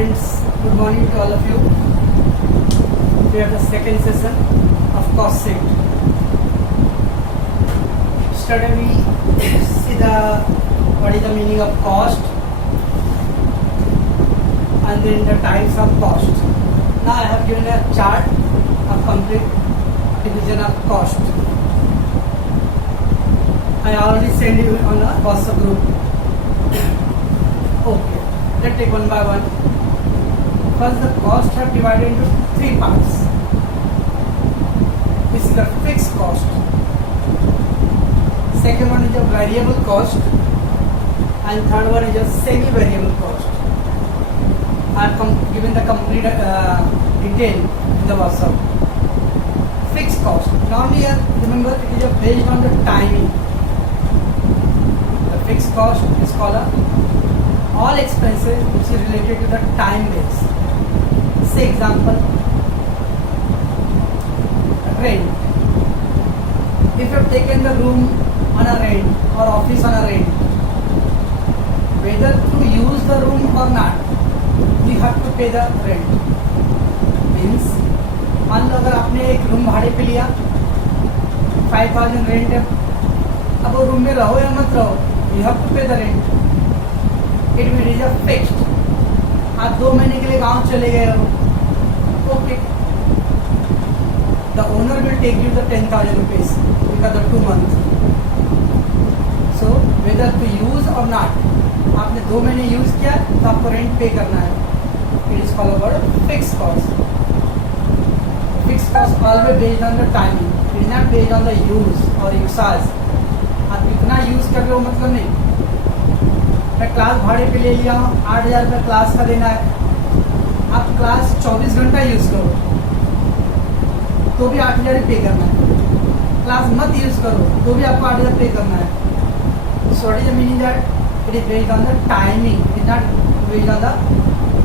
Friends, good morning to all of you. We have the second session of cost sheet. Yesterday we see what is the meaning of cost and then the types of cost. Now I have given a chart of complete division of cost. I already sent you on a WhatsApp group. Okay, let's take one by one. First, the cost have divided into three parts. This is the fixed cost. Second one is the variable cost, and third one is the semi-variable cost. I have given the complete detail in the WhatsApp. Fixed cost. Normally, remember it is based on the timing. The fixed cost is called all expenses which is related to the time base. Say example, rent. If you have taken the room on a rent or office on a rent, whether to use the room or not, you have to pay the rent. Means, मान लो अगर आपने एक room भाड़े पे लिया, 5,000 rent है, अब वो रूम में रहो या मत रहो, you have to pay the rent. It will be a fixed. आप 2 महीने के लिए गांव चले गए हो, okay. The owner will take you the 10,000 rupees because of 2 months. So whether to use or not, आपने 2 महीने यूज किया तो आपको रेंट पे करना है. It is called about fixed cost. Fixed cost always based on the timing. It is not based on the use or usage. आप कितना यूज कर रहे हो मतलब नहीं. मैं क्लास भाड़े पे ले लिया हूँ, 8,000 रुपये क्लास का देना है. आप क्लास 24 घंटा यूज करो तो भी 8,000 पे करना है. क्लास मत यूज करो तो भी आपको 8,000 पे करना है. So what is the meaning that it is based on the timing. It is not based on the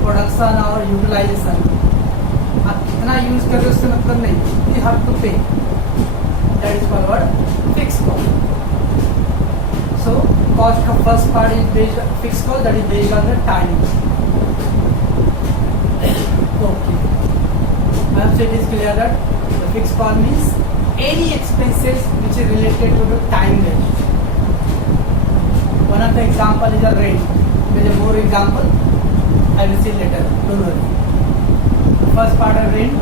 production or utilization. आप कितना यूज कर रहे हो उससे मतलब नहीं. You have to pay. That is called fixed cost. So cost of first part is based on fixed cost, that is based on the timing. Okay. I have said it is clear that the fixed cost means any expenses which is related to the time based. One of the example is a rent. There is more example. I will see later. Don't worry. The first part of rent.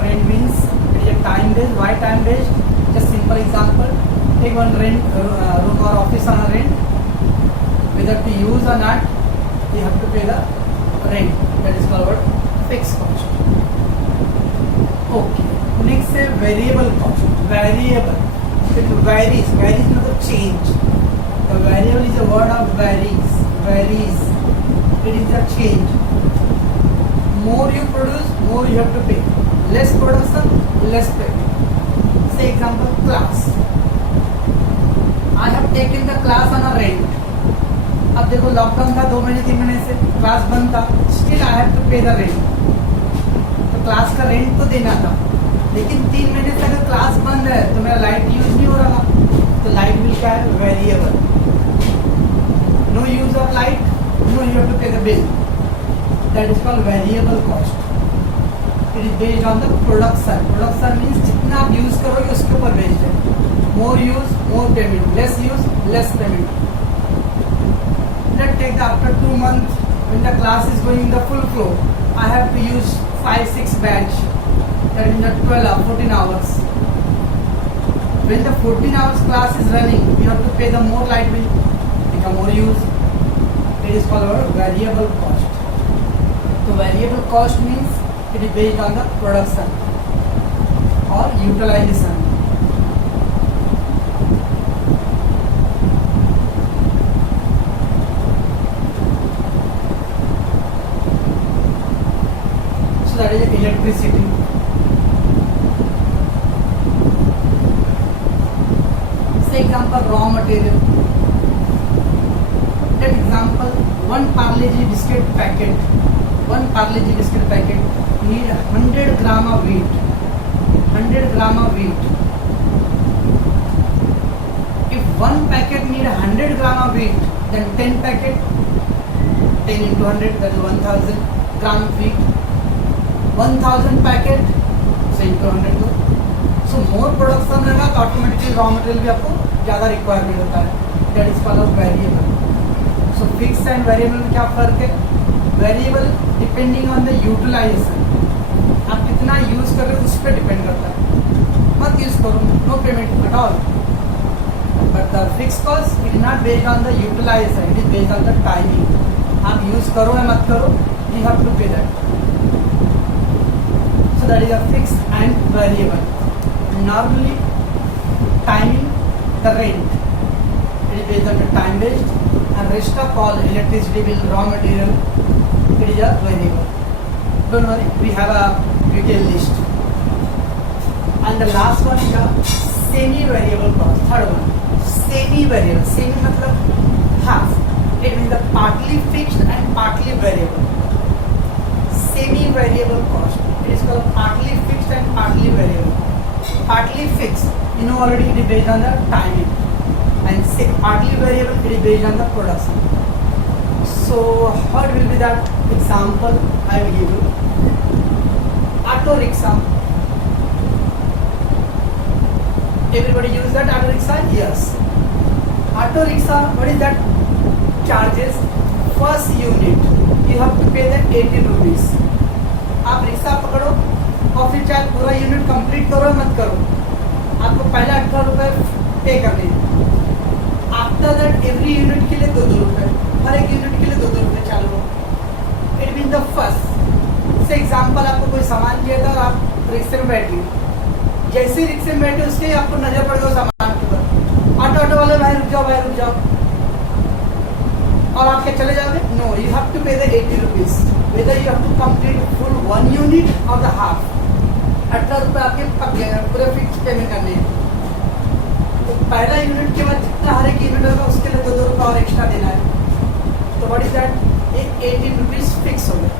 Rent means it is a time based. Why time based? Just simple example. Take one rent room or office on a rent. Whether to use or not, you have to pay the rent. That is called fixed cost. Okay. Next is variable cost. Variable. It varies. Varies means change. The variable is a word of varies. Varies. It is a change. More you produce, more you have to pay. Less production, less pay. Say example, class. I have taken the class on a rent. अब देखो lockdown था 2 महीने 3 महीने से class बंद था. Still I have to pay the rent. तो class का रेंट तो देना था, लेकिन 3 महीने से अगर क्लास बंद है तो मेरा लाइट यूज नहीं हो रहा. तो लाइट बिल क्या है? Variable. No use of light, no you have to pay the bill. That is called variable cost. It is based on the production. Production means जितना आप यूज करोगे उसके ऊपर बेस्ड है. More use, more payment. Less use, less payment. Let's take the after 2 months when the class is going in the full flow, I have to use 5-6 batch. That is the 12 or 14 hours. When the 14 hours class is running, you have to pay the more light bill, become more use. It is called our variable cost. So variable cost means it is based on the production or utilization. So that is electricity. Say example, raw material. That example, one Parle-G biscuit packet. One Parle-G biscuit packet need 100 gram of wheat. 100 gram of wheat. If one packet need 100 gram of wheat, then 10 packet, 10 into 100, that is 1000. Gram feet, 1000 packet से into 100 दो। सो मोर production रहेगा तो automatically raw material भी आपको ज़्यादा requirement होता है, that is called variable. So fix and variable में क्या फ़र्क है? Variable depending on the utilization, आप कितना यूज़ कर रहे हो उस पर डिपेंड करता है। मत यूज़ करो, no payment at all. But the fix cost is not based on the utilization, it is based on the timing. आप यूज़ करो या मत करो, you have to pay that. So that is a fixed and variable. Normally, timing, the rent, it is based on the time based, and rest of all electricity bill, raw material, it is a variable. Don't worry, we have a detailed list. And the last one is a semi-variable cost. Third one, semi-variable. Semi मतलब half. It means the partly fixed and partly variable. Semi-variable cost. It is called partly fixed and partly variable. Partly fixed, you know already, it is based on the timing, and partly variable, it is based on the production. So what will be that example I will give you? Auto rickshaw. Everybody use that auto rickshaw? Yes. Auto rickshaw, what is that charges? First unit you have to pay the 80 rupees. आप rickshaw पकड़ो और फिर चाहे पूरा unit complete करो मत करो, आपको पहले 18 रुपये पे करने हैं। आफ्टर दैट एवरी यूनिट के लिए 2-2 रुपये, हर एक यूनिट के लिए 2-2 रुपये चालू हो। इट मीन द फर्स्ट से एग्जाम्पल, आपको कोई सामान दिया था और आप रिक्शे में बैठ गए, जैसे ही रिक्शे में बैठे उसके ही आपको नजर पड़ गया सामान के ऊपर, ऑटो वाले भाई रुक जाओ, भाई रुक जाओ, और आप क्या चले जाओगे? No, you have to pay the 80 rupees, whether you have to complete full 1 unit और द हाफ। 18 रुपये आपके पक गए, पूरे फिक्स पेमेंट करने हैं। तो पहला यूनिट के बाद जितना हर एक यूनिट होगा उसके लिए 2-2 रुपये और एक्स्ट्रा देना है। तो what is that? 18 rupees fix हो गए,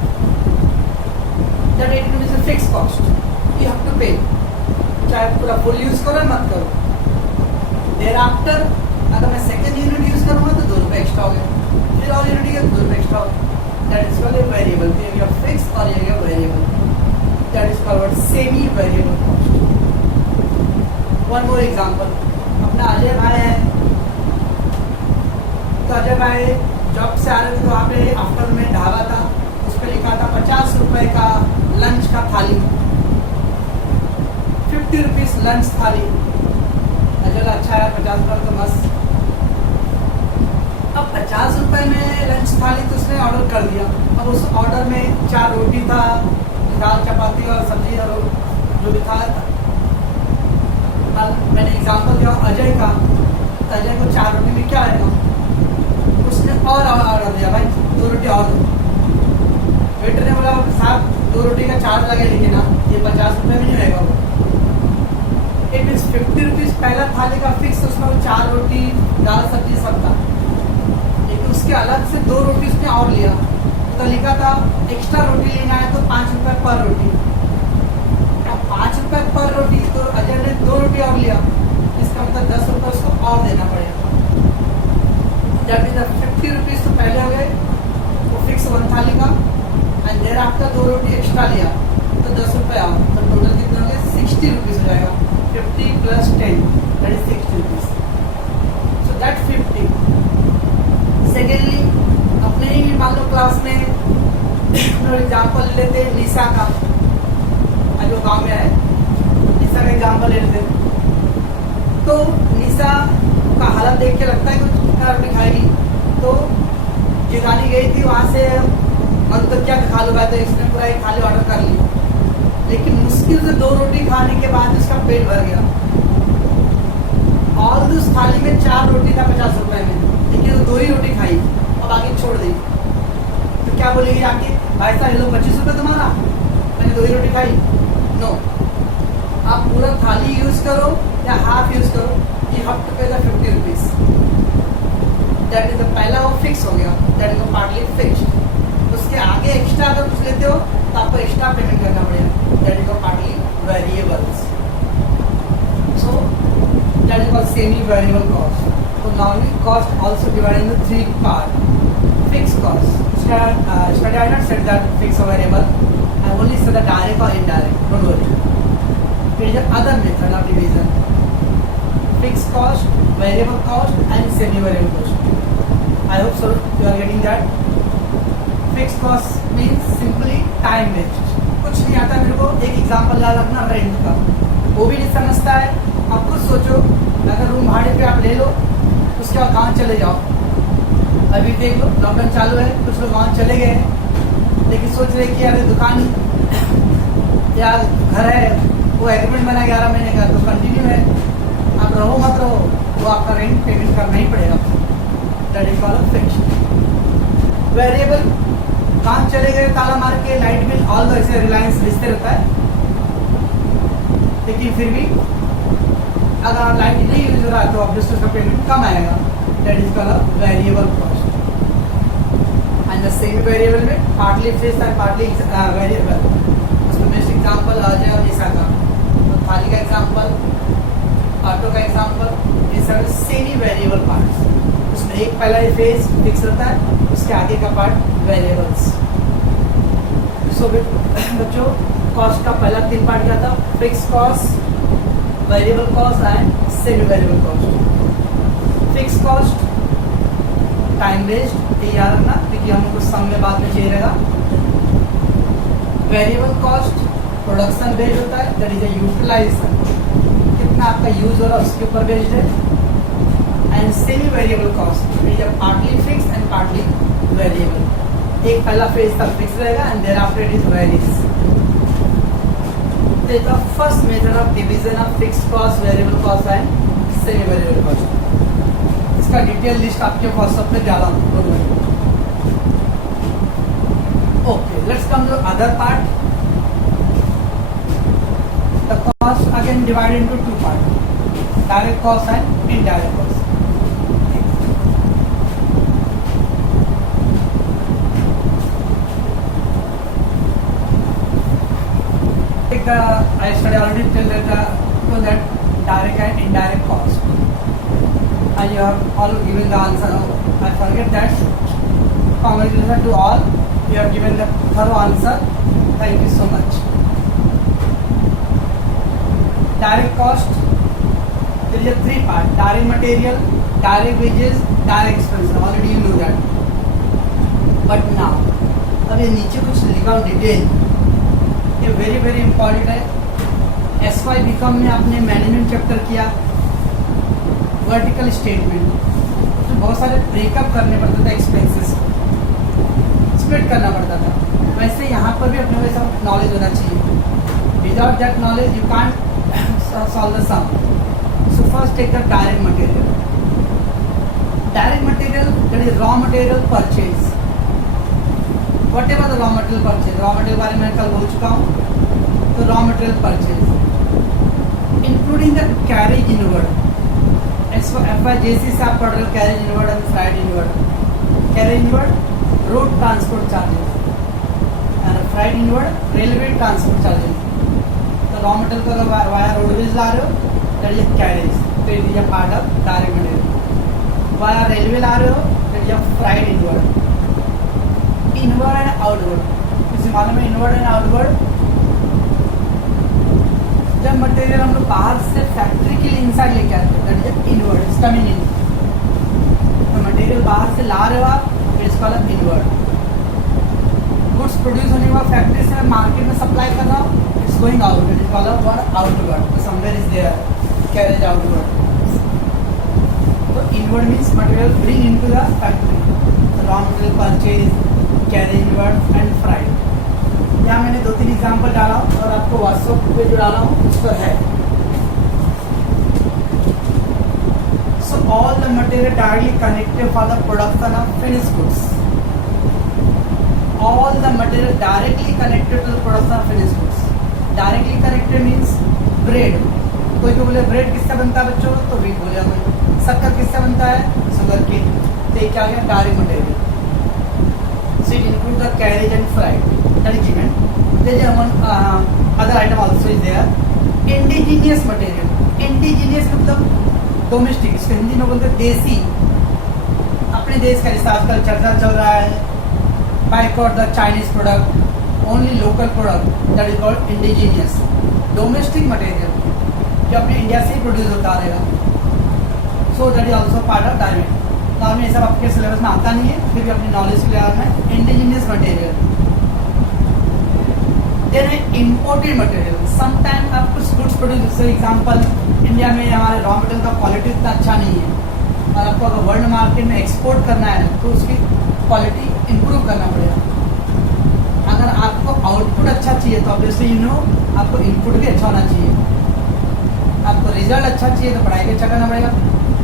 that 18 rupees fix cost you have to pay, चाहे पूरा फुल यूज करो मत करो। देयर आफ्टर अगर मैं सेकेंड यूनिट यूज करूँगा तो 2 रुपये एक्स्ट्रा हो गए, फिर और यूनिट के 2 रुपये एक्स्ट्रा हो गए। That is called a variable. तो ये फिक्स और ये variable, that is called semi variable cost. One more example, अपना अजय भाई है, तो अजय भाई जॉब से आ रहे थे तो वहाँ पे आफ्टर में ढाबा था, उस पर लिखा था 50 रुपये का लंच का थाली, 50 रुपीज लंच थाली। अजय अच्छा है, 50 रुपये तो मस्त। अब 50 रुपये में लंच थाली तो उसने ऑर्डर कर दिया। अब उस ऑर्डर में 4 रोटी था, दाल चपाती और सब्जी और जो भी था। मैंने एग्जांपल दिया अजय का, तो अजय को 4 रोटी में क्या आएगा? उसने और ऑर्डर दिया, भाई 2 रोटी और दो। वेटर ने बोला साहब 2 रोटी का चार्ज लगे, लेकिन ये 50 रुपये में नहीं रहेगा। इट मीन्स 50 रुपीज पहला थाली का फिक्स, उसमें 4 रोटी दाल सब्जी सब था, लेकिन उसके अलग से 2 रोटी उसने और लिया, तो लिखा था एक्स्ट्रा रोटी लेना है तो 5 रुपये पर रोटी। अब 5 रुपये पर रोटी, तो अजय ने 2 रोटी और लिया, इसका मतलब 10 रुपये उसको और देना पड़ेगा। जब इधर 50 रुपीज तो पहले हो गए, वो फिक्स 1 थाली का, and there after 2 roti extra लिया तो 10 रुपये और, तो टोटल कितना हो गया? 60 रुपीज हो जाएगा। 50 plus 10, that is 60 rupees. So that 50। Secondly, अपने ही मान लो क्लास में एग्जाम्पल लेते हैं निशा का, जो गांव में है, निशा का एग्जाम्पल ले लेते हैं। तो निशा का हालत देख के लगता है कि कितना रोटी खाएगी, तो जिगानी गई थी वहाँ से, मन तो क्या खा लूँगा, तो इसने पूरा एक थाली ऑर्डर कर ली, लेकिन मुश्किल से 2 रोटी खाने के बाद उसका पेट भर गया। और उस थाली में 4 रोटी था 50 रुपए में, लेकिन वो 2 ही रोटी खाई और बाकी छोड़ दी। तो क्या बोलेगी आके, भाई साहब लो 25 रुपये तुम्हारा, मैंने 2 ही रोटी खाई? नो, आप पूरा थाली यूज करो या हाफ यूज करो, you have to pay the 50 rupees. That is the पहला वो फिक्स हो गया, that is the partly fixed. उसके आगे एक्स्ट्रा अगर कुछ लेते हो तो आपको एक्स्ट्रा पेमेंट करना पड़ेगा, that is the partly variables. So that is called semi variable cost. So normally cost also divided into 3 parts. Fixed cost, study I not set that fixed or variable. I only set the direct or indirect. Don't worry. It is the other method of division. Fixed cost, variable cost, and semi-variable cost. I hope so. You are getting that. Fixed cost means simply time waste. कुछ नहीं आता मेरे को. एक example याद रखना rent का. वो भी नहीं समझता है. आप खुद सोचो, अगर रूम भाड़े पे आप ले लो, उसके बाद गाँव चले जाओ. अभी देख लो, लॉकडाउन चालू है, कुछ लोग गाँव चले गए, लेकिन सोच रहे कि यार दुकान या घर है, वो एग्रीमेंट बना 11 महीने का, तो कंटिन्यू है, आप रहो मत रहो, वो आपका रेंट पेमेंट करना ही पड़ेगा. That is called fixed. Variable, काम चले गए, ताला मार के, लाइट बिल, ऑल ऐसे रिलायंस भेजते रहता है, लेकिन फिर भी अगर लाइट नहीं यूज हो रहा है तो ऑब्वियसली उसका पेमेंट कम आएगा. That is called variable cost. And the same variable में partly fixed and partly variable. उसमें बेस्ट एग्जांपल आ जाए हमेशा का, तो थाली का एग्जांपल, ऑटो का एग्जांपल, ये सब सेमी वेरिएबल पार्ट्स. उसमें एक पहला फेज फिक्स रहता है, उसके आगे का पार्ट वेरिएबल्स. सो बच्चों, कॉस्ट का पहला 3 पार्ट क्या था? Fix cost, variable cost and semi variable cost. Fix cost time waste, ये याद रखना क्योंकि हमको सम में बाद में चाहिए रहेगा. वेरिएबल कॉस्ट प्रोडक्शन बेस्ड होता है, दैट इज अ यूटिलाइजेशन, कितना आपका यूज हो रहा है उसके ऊपर बेस्ड है. And semi variable cost is partly fix and partly variable. एक पहला फेज तक फिक्स रहेगा and there after it is varies. This the first method of division of fixed cost, variable cost and semi variable cost. इसका detail list आपके WhatsApp पे डाला हूँ. Okay, let's come to other part. The cost again divided into 2 part, direct cost and indirect cost. I studied already till that direct and indirect cost, and you have all given the answer. I forget that. Congratulations to all. You have given the thorough answer. Thank you so much. Direct cost, there is a 3 part: direct material, direct wages, direct expenses. Already you know that. But now, अब ये नीचे कुछ लिखा हो detail, ये very very important है. SY BCom में आपने मैनेजमेंट चैप्टर किया, वर्टिकल स्टेटमेंट, तो बहुत सारे ब्रेकअप करने पड़ता था, एक्सपेंसेस स्प्लिट करना पड़ता था. वैसे यहाँ पर भी अपने वैसा नॉलेज होना चाहिए. Without that knowledge you can't solve the sum. So first take the direct material. Direct material that is raw material purchase. Whatever the raw material purchase, raw material बारे में कल बोल चुका हूँ. तो raw material purchase including the carriage inward. FYJC से आप पढ़ रहे हो carriage inward and freight inward. Carriage inward road transport charges and freight inward railway transport charges. तो रॉ मटेरियल को अगर वाया रोडवेज ला रहे हो दैट इज कैरेज, तो it is a part of direct material. Via railway ला रहे हो that is a freight inward. Inward and outward, किसी मालूम है इनवर्ड एंड आउटवर्ड? जब मटेरियल हम लोग बाहर से फैक्ट्री के लिए इनसाइड लेके आते हैं, that is inward, it's coming in. तो मटेरियल बाहर से ला रहे हो आप, it's called inward. Goods produce होने के बाद फैक्ट्री से मार्केट में सप्लाई कर रहा हूँ, it's going out, it is called outward. Somewhere is there carriage outward. तो inward means material bring into the factory. Raw material purchase, carriage inward and freight. यहाँ मैंने 2-3 एग्जाम्पल डाला और आपको व्हाट्सएप पे जो डाला हूँ उस पर है. So all the material directly connected for the production of finished goods. All the material directly connected to the production of finished goods. Directly connected means bread. कोई तो बोले ब्रेड किससे बनता है बच्चों, तो वीट बोले हमें. शक्कर किससे बनता है, शुगर केन. तो ये क्या है direct material. So it include the carriage and fried. That is given. There is one other item also is there. Indigenous material. Indigenous मतलब डोमेस्टिक, इसको हिंदी में बोलते हैं देसी. अपने देश का जैसे आजकल चर्चा चल रहा है, boycott the Chinese product, only local product, that is called indigenous. Domestic material जो अपने इंडिया से ही प्रोड्यूस होता रहेगा, सो that is also part of direct. Normally ये सब आपके सिलेबस में आता नहीं है, फिर भी अपनी नॉलेज के लिए में इंडिजिनियस मटेरियल. देन है इम्पोर्टेड मटेरियल. समटाइम आप कुछ गुड्स प्रोड्यूस, जैसे एग्जांपल इंडिया में हमारे रॉ मटेरियल का क्वालिटी इतना अच्छा नहीं है, और आपको अगर वर्ल्ड मार्केट में एक्सपोर्ट करना है तो उसकी क्वालिटी इम्प्रूव करना पड़ेगा. अगर आपको आउटपुट अच्छा चाहिए तो ऑब्वियसली आपको इनपुट भी अच्छा होना चाहिए. आपको रिजल्ट अच्छा चाहिए तो पढ़ाई भी अच्छा करना पड़ेगा.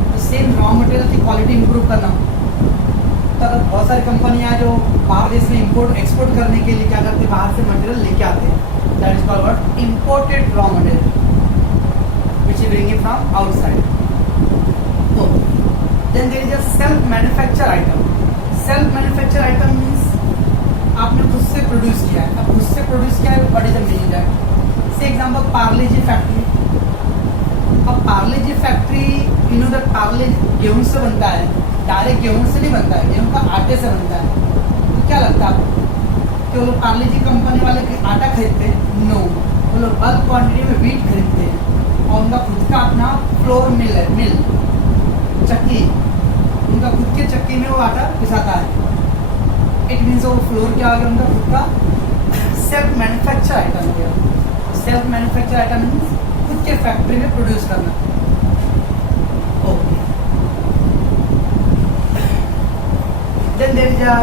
तो सेम रॉ मटेरियल की क्वालिटी इंप्रूव करना. तो अगर बहुत सारी कंपनियां जो बाहर देश में इंपोर्ट एक्सपोर्ट करने के लिए क्या करते हैं, बाहर से मटेरियल लेके आते हैं, that is called what, imported raw material which is bringing from outside. तो then there is a self manufacture item. Self manufacture item means आपने खुद से प्रोड्यूस किया है. अब खुद से प्रोड्यूस किया है, what is the meaning that? से एग्जांपल पार्ले जी फैक्ट्री. अब पार्ले जी फैक्ट्री दैट पार्ले गेहूं से बनता है, डायरेक्ट गेहूं से नहीं बनता है, गेहूं का आटे से बनता है. तो क्या लगता है आपको कि वो लोग पार्ले जी कंपनी वाले आटा खरीदते हैं? नो, वो लोग बल्क क्वांटिटी में व्हीट खरीदते हैं और उनका खुद का अपना फ्लोर मिल है, मिल चक्की, उनका खुद के चक्की में वो आटा पिसाता है. इट मीन्स वो फ्लोर क्या हो गया, उनका खुद का सेल्फ मैन्युफैक्चर आइटम हो गया. सेल्फ मैन्युफैक्चर आइटम मीन्स खुद के फैक्ट्री में प्रोड्यूस करना. Okay. Then there is a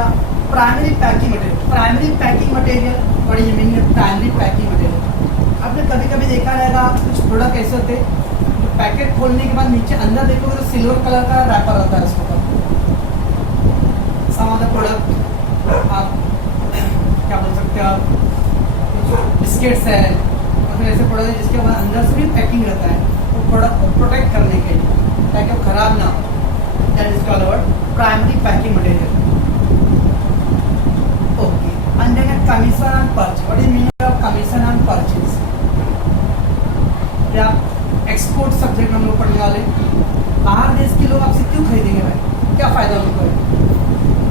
primary packing material. Primary packing material, what is meaning of primary packing material? आपने कभी कभी देखा रहेगा कुछ प्रोडक्ट ऐसे होते हैं जो पैकेट खोलने के बाद नीचे अंदर देखोगे तो सिल्वर कलर का रैपर होता है उसके ऊपर. सम ऑफ द प्रोडक्ट आप क्या बोल सकते हो, आप बिस्किट्स है, ऐसे प्रोडक्ट है जिसके बाद अंदर से भी पैकिंग रहता है, वो प्रोडक्ट को प्रोटेक्ट करने के लिए ताकि वो खराब ना हो. That is called what, primary packing material. Okay. And then commission on purchase. What is meaning of commission on purchase? या एक्सपोर्ट सब्जेक्ट हम लोग पढ़ने वाले. बाहर देश के लोग आपसे क्यों खरीदेंगे भाई, क्या फायदा उनको है?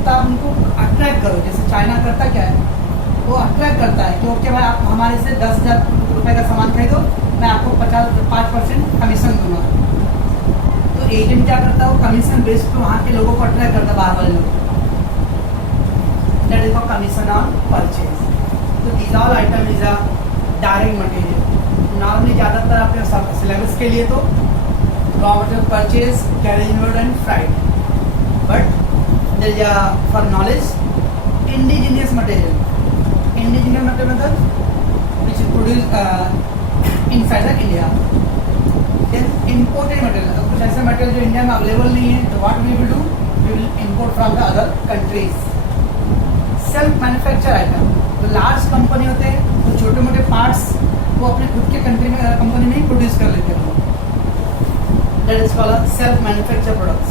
तो आप उनको अट्रैक्ट करो. जैसे चाइना करता क्या है, वो अट्रैक्ट करता है कि ओके भाई आप हमारे से 10,000 रुपये का सामान खरीदो, मैं आपको 5% कमीशन दूंगा. तो एजेंट क्या करता है, वो कमीशन बेस्ड पे वहाँ के लोगों को अट्रैक्ट करता है, बाहर वाले लोग. That is for commission on purchase. तो these all item is a direct material. Normally ज़्यादातर आपके सिलेबस के लिए तो raw material purchase, carriage inward and freight. But there is a for knowledge indigenous material. Indigenous material मतलब which is produced inside the India. Then imported material. कुछ ऐसे material जो India में अवेलेबल नहीं है, तो what we will do? We will import from the other countries. Self manufacture item. तो large company होते हैं, तो छोटे मोटे पार्ट्स वो अपने खुद के कंट्री में कंपनी में ही प्रोड्यूस कर लेते हैं. That is called self manufacture products.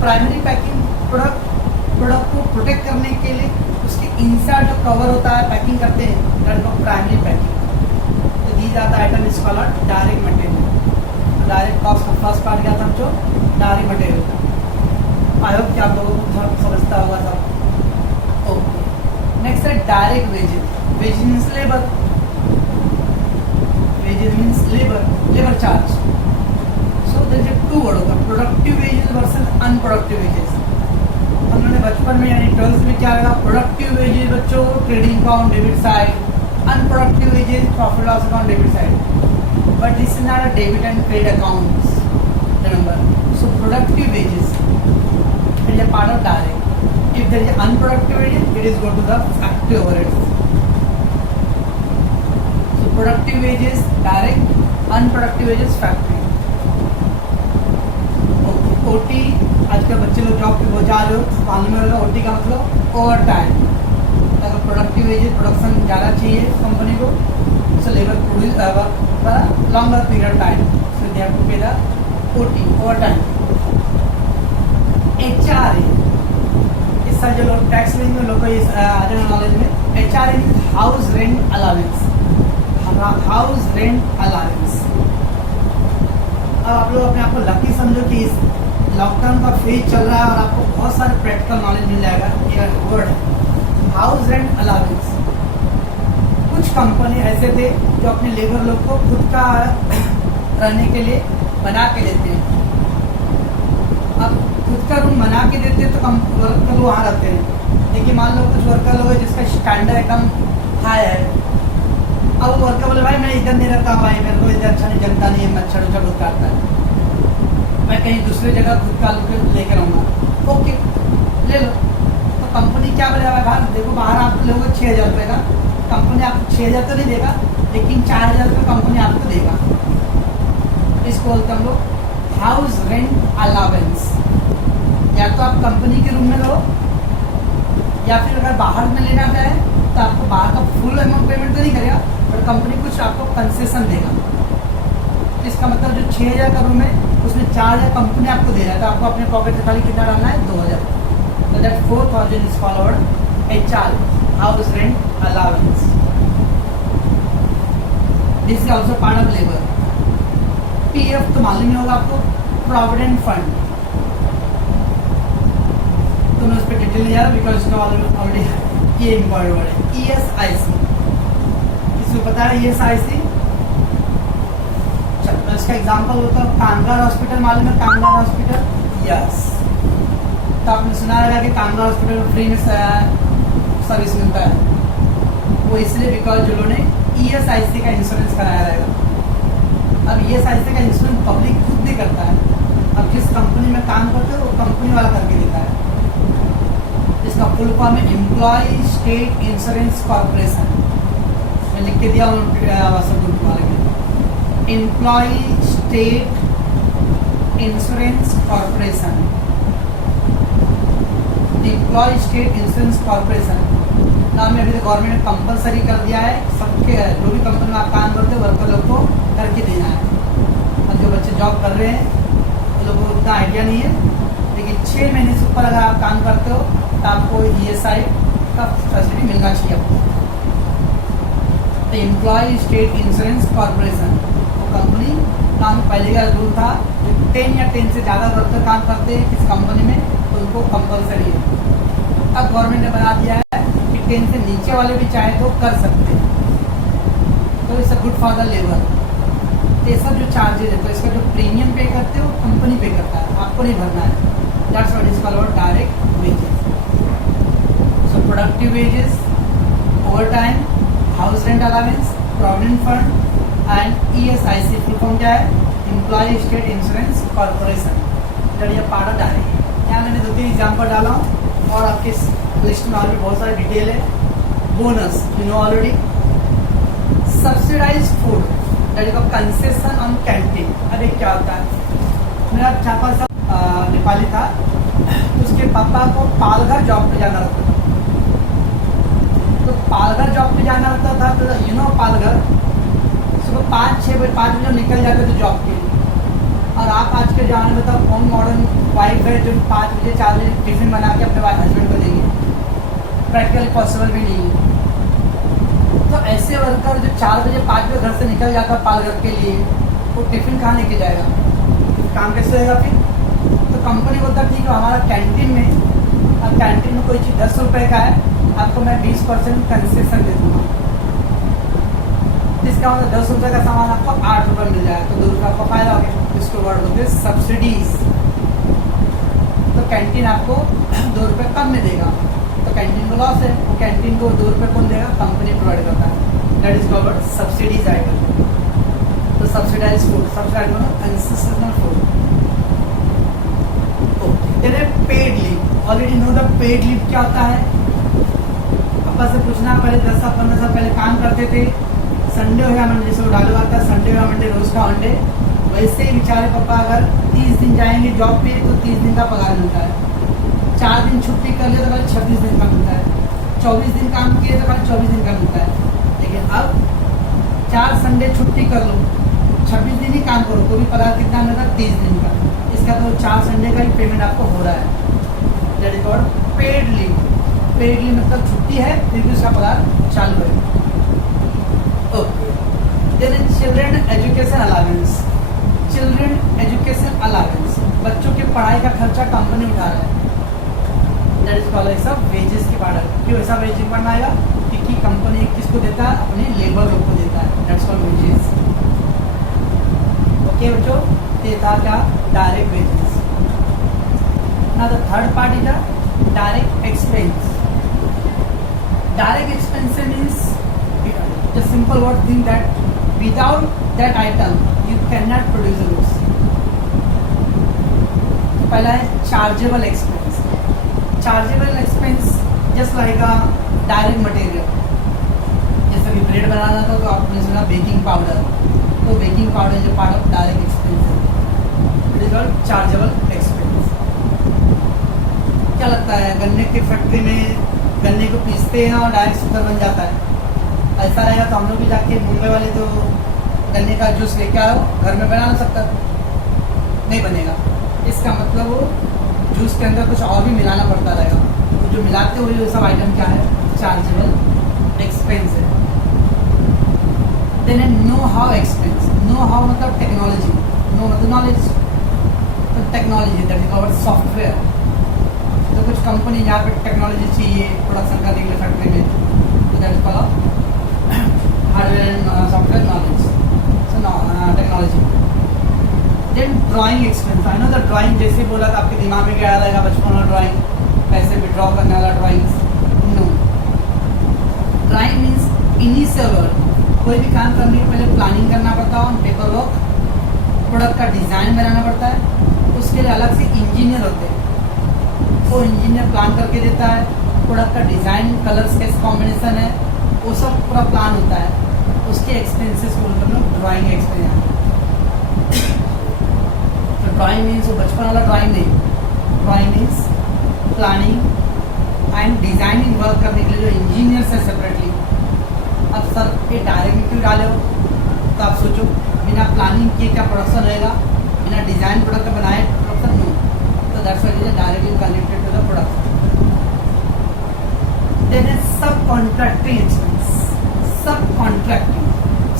Primary packing product को प्रोटेक्ट करने के लिए उसके इनसाइड जो कवर होता है पैकिंग करते हैं, दैट इज प्राइमरी पैकिंग. तो these are the item is called direct material. Direct cost का फर्स्ट पार्ट क्या था जो डायरेक्ट मटेरियल. आई होप कि आप लोगों को समझता होगा सब. ओके. नेक्स्ट है direct wages. Wages means labour. Wages means labour charge. So there is two word होगा, productive wages versus unproductive wages. हमने बचपन में यानी 12th में क्या आएगा, प्रोडक्टिव वेजेस बच्चों trading account debit side, unproductive wages profit loss account debit side. But this is not a debit and credit accounts, remember. So productive wages is a part of direct. If there is unproductive wages it is go to the factory overheads. So productive wages direct, unproductive wages factory. OT आजकल बच्चे लोग job पे बहुत जा रहे हो, मालूम होगा ओटी का मतलब ओवर टाइम. अगर प्रोडक्टिव वेजेस प्रोडक्शन ज़्यादा चाहिए कंपनी को, so labour produce longer period time, so they have to pay the OT over time. HRA, इस साल जो लोग टैक्स लेंगे लोग को इस जनरल नॉलेज में HRA house rent allowance. House rent allowance. अब आप लोग अपने आप को लकी समझो कि इस लॉकडाउन का फेज चल रहा है और आपको बहुत सारे प्रैक्टिकल नॉलेज मिल जाएगा. ये वर्ड हाउस रेंट अलाउंस। कुछ कंपनी ऐसे थे जो अपने लेबर लोग को खुद का रहने के लिए बना के देते हैं। अब खुद का रूम बना के देते हैं तो वर्कर लोग वहाँ रहते हैं, लेकिन मान लो कुछ वर्कर लोग जिसका स्टैंडर्ड एकदम हाई है, अब वो वर्कर बोले भाई मैं इधर नहीं रहता, भाई मेरे को इधर अच्छा नहीं जमता नहीं है, मच्छर उच्छर बहुत काटता है, मैं कहीं दूसरी जगह खुद का लेकर आऊँगा। ओके ले लो। तो कंपनी क्या बोले भाई देखो बाहर आप लोगों को 6,000 रुपये का, कंपनी आपको 6,000 तो नहीं देगा, लेकिन 4,000 रुपये कंपनी आपको देगा। इसको बोलते हम लोग हाउस रेंट अलावेंस। या तो आप कंपनी के रूम में रहो, या फिर अगर बाहर में लेना चाहे तो आपको बाहर का फुल अमाउंट पेमेंट तो नहीं करेगा, पर कंपनी कुछ आपको कंसेशन देगा। इसका मतलब जो 6,000 का रूम है उसमें 4,000 कंपनी आपको दे रहा है, तो आपको अपने पॉकेट से खाली कितना डालना है 2,000। तो that 4,000 is called HR, house rent allowance. This is also part of labour. PF तो मालूम ही होगा आपको, प्रोविडेंट फंड। तो मैं उस पर डिटेल नहीं जा रहा बिकॉज इसका ऑलरेडी ये इम्पॉर्टेंट वर्ड है। ESIC, किसी को पता है ESIC? चलो मैं इसका एग्जांपल होता है। कामगार हॉस्पिटल मालूम है? कामगार हॉस्पिटल, यस। तो आपने सुना होगा कि कामगार हॉस्पिटल में फ्री में सर्विस मिलता है। वो इसलिए बिकॉज जो लोगों ने ESIC का इंश्योरेंस कराया रहेगा। अब ESIC का इंश्योरेंस पब्लिक खुद नहीं करता है, अब जिस कंपनी में काम करते हो वो कंपनी वाला करके देता है। इसका फुल फॉर्म है एम्प्लॉय स्टेट इंश्योरेंस कॉर्पोरेशन। मैं लिख के दिया employ state insurance corporation. Employ state insurance corporation नाम में अभी तो गवर्नमेंट ने कंपलसरी कर दिया है, सबके जो भी कंपनी में आप काम करते हो वर्कर लोग को करके देना है। अब जो बच्चे जॉब कर रहे हैं वो लोगों को उतना आइडिया नहीं है, लेकिन 6 महीने से ऊपर अगर आप काम करते हो तो आपको ESI का फैसिलिटी मिलना चाहिए आपको। तो एम्प्लॉय स्टेट इंश्योरेंस कॉर्पोरेशन वो कंपनी काम पहले का रूल था, 10 या 10 से ज़्यादा वर्कर काम करते हैं किस कंपनी में तो उनको कंपलसरी है। अब गवर्नमेंट ने बना दिया है कि 10 से नीचे वाले भी चाहे तो कर सकते हैं। तो it's a good for the labour. ये सब जो चार्जेज है तो इसका जो प्रीमियम पे करते हो कंपनी पे करता है, आपको नहीं भरना है। That's what is called direct wages. So productive wages, over time, house rent allowance, provident fund and ESIC full form क्या है? Employ state insurance corporation. That is a part of direct. यहाँ मैंने 2-3 एग्जाम्पल डाला हूँ और आपके list में और भी बहुत सारे डिटेल है। Bonus you know already. Subsidise food that is a concession on canteen. अरे क्या होता है, मेरा चापा सा नेपाली था, उसके पापा को पालघर जॉब पे जाना रहता था। तो पालघर जॉब पे जाना रहता था तो यू नो पालघर सुबह 5-6 बजे 5 बजे निकल जाते थे जॉब के लिए। और आप आज के ज़माने में तो कौन मॉडर्न वाइफ है जो 5 बजे 4 बजे टिफिन बना के अपने हस्बैंड को देंगे? प्रैक्टिकली पॉसिबल भी नहीं है। तो ऐसे वर्कर जो 4 बजे 5 बजे घर से निकल जाता पालघर के लिए, वो टिफिन कहाँ लेके जाएगा? काम कैसे होगा फिर? तो कंपनी बोलता ठीक है हमारा कैंटीन में, अब कैंटीन में कोई चीज़ 10 रुपये का है, आपको मैं 20% कंसेशन दे दूँगा। इसका मतलब 10 रुपये का सामान आपको 8 रुपये मिल जाएगा, तो 2 रुपये आपको फायदा हो गया। इसको वर्ड बोलते हैं सब्सिडीज। तो कैंटीन आपको 2 रुपये कम में देगा, तो कैंटीन को लॉस है, वो कैंटीन को 2 रुपये कौन देगा? कंपनी प्रोवाइड करता है। That is called subsidies item. तो सब्सिडाइज फूड, सब्सिडाइज मतलब concessional food. Paid leave, already know the paid leave क्या होता है? पापा से पूछना, पहले 10 साल 15 साल पहले काम करते थे, संडे हो या मंडे, जैसे डालू आता है संडे हो या मंडे रोज का वनडे, वैसे ही बेचारे पापा अगर 30 दिन जाएंगे जॉब पे तो 30 दिन का पगार मिलता है। 4 दिन छुट्टी कर ले तो कल 26 दिन का मिलता है। 24 दिन काम किए तो कल 24 दिन का मिलता है। लेकिन अब 4 संडे छुट्टी कर लो, 26 दिन ही काम करो तो भी पगार कितना मिलता है? 30 दिन का। इसका तो 4 संडे का ही पेमेंट आपको हो रहा है। That is called paid leave. Paid leave मतलब छुट्टी है फिर भी उसका पगार चालू है। Okay, then children education allowance. Children education allowance, बच्चों के पढ़ाई का खर्चा कंपनी उठा रहा है। That is called as wages की पार्ट। क्यों ऐसा वेजेस पढ़ना आएगा? क्योंकि कंपनी किसको देता है? अपने लेबर लोग को देता है, दैट्स कॉल्ड वेजेस। ओके बच्चों, ये था क्या? Direct wages. Now the third part is the direct expense. Direct expense means the simple word thing that without that item you cannot produce the goods. पहला है chargeable expense. Chargeable expense just like अ direct material. जैसे कि bread बनाना था तो आपने सुना baking powder, तो baking powder जो पार्ट ऑफ डायरेक्ट एक्सपेंस है, it is called chargeable expense. क्या लगता है गन्ने की फैक्ट्री में गन्ने को पीसते हैं और डायरेक्ट शुगर बन जाता है? ऐसा रहेगा तो हम लोग भी जाके मुंबई वाले तो गन्ने का जूस लेके आओ, घर में बना नहीं सकता, नहीं बनेगा। इसका मतलब वो जूस के अंदर कुछ और भी मिलाना पड़ता रहेगा, तो जो मिलाते हुए ये सब आइटम क्या है? चार्जेबल एक्सपेंस है। देन है know how expense. Know how मतलब टेक्नोलॉजी, नो मतलब नॉलेज, तो technology that is our software. तो कुछ कंपनी जहाँ पे टेक्नोलॉजी चाहिए प्रोडक्शन करने के लिए फैक्ट्री में, तो that is called hardware and software knowledge, so technology. Then drawing expense. I know the drawing, जैसे बोला था आपके दिमाग में क्या आ रहेगा? बचपन वाला ड्राइंग, पैसे विड्रॉ करने वाला drawings. No, drawing means initial work. कोई भी काम करने के पहले प्लानिंग करना पड़ता है, पेपर वर्क, प्रोडक्ट का डिज़ाइन बनाना पड़ता है, उसके लिए अलग से इंजीनियर होते हैं। वो इंजीनियर प्लान करके देता है, प्रोडक्ट का डिज़ाइन, कलर्स कैसे कॉम्बिनेशन है, वो सब पूरा प्लान होता है। उसके एक्सपेंसेस को मतलब ड्राइंग एक्सपेंस। तो ड्राइंग मीन्स वो बचपन वाला ड्राइंग नहीं, drawing means planning and designing work करने के लिए जो इंजीनियर्स है सेपरेटली। अब सर ये डायरेक्ट क्यों डाले हो? तो आप सोचो, बिना प्लानिंग किए क्या प्रोडक्शन रहेगा? बिना डिजाइन प्रोडक्ट बनाए प्रोडक्शन नहीं। तो that's why it is directly connected to the product. Then है sub contracting expense. Sub contracting,